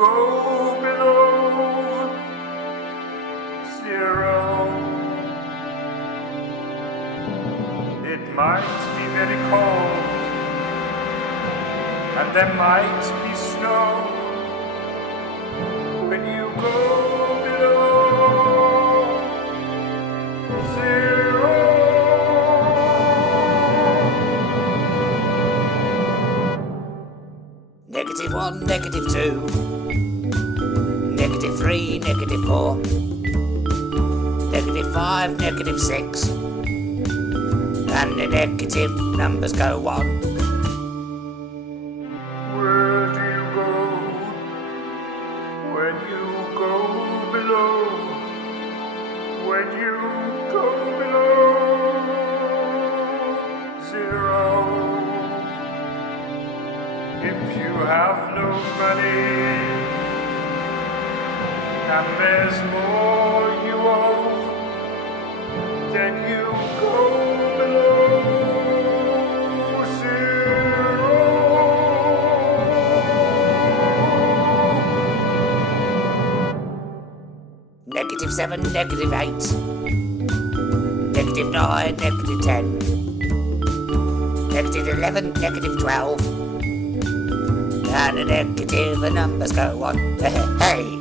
go below 0, it might be very cold, and there might be snow when you go below 0. -1, -2, -3, -4, -5, -6, and the negative numbers go on. Where do you go when you go below? When you go below 0. If you have no money and there's more you owe, then you go below 0. -7, -8, -9, -10, -11, -12, and the negative numbers go on. Hey!